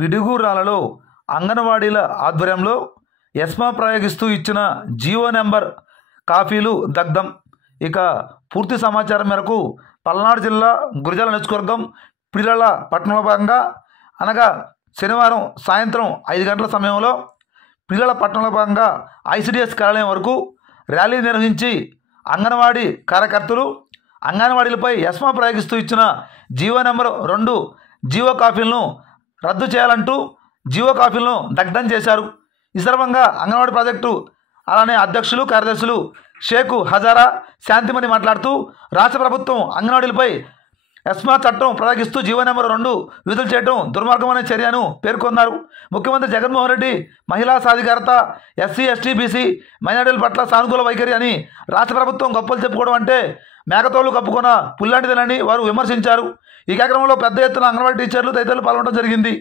పిడుగురాలలో అంగన్వాడీల ఆధ్వర్యంలో ఎస్మా ప్రయోగిస్తూ ఇచ్చిన జీవో నెంబర్ కాపీలు దగ్ధం. ఇక పూర్తి సమాచారం మేరకు పల్నాడు జిల్లా గురజాల నియోజకవర్గం పిల్లల పట్టణంలో భాగంగా అనగా శనివారం సాయంత్రం 5 గంటల సమయంలో పిల్లల పట్టణంలో భాగంగా ఐసిడిఎస్ కార్యాలయం వరకు ర్యాలీ నిర్వహించి అంగన్వాడీ కార్యకర్తలు అంగన్వాడీలపై ఎస్మా ప్రయోగిస్తూ ఇచ్చిన జీవో నెంబర్ 2 జీవో కాపీలను రద్దు చేయాలంటూ జీవో కాపీలను దగ్ధం చేశారు. ఈ సందర్భంగా అంగన్వాడీ ప్రాజెక్టు అలానే అధ్యక్షులు కార్యదర్శులు షేకు హజారా శాంతిమణి మాట్లాడుతూ రాష్ట్ర ప్రభుత్వం అంగన్వాడీలపై ఎస్మా చట్టం ప్రయోగిస్తూ జీవో నెంబర్ 2 విడుదల చేయడం దుర్మార్గమైన చర్యను పేర్కొన్నారు. ముఖ్యమంత్రి జగన్మోహన్ రెడ్డి మహిళా సాధికారత, ఎస్సీ ఎస్టీ బీసీ మైనారిటీల పట్ల సానుకూల వైఖరి అని రాష్ట్ర ప్రభుత్వం గొప్పలు చెప్పుకోవడం అంటే మేకతోళ్లు కప్పుకున్న పుల్లాంటిదేనని వారు విమర్శించారు. ఈ కార్యక్రమంలో పెద్ద ఎత్తున అంగన్వాడీ టీచర్లు తదితరులు పాల్గొనడం జరిగింది.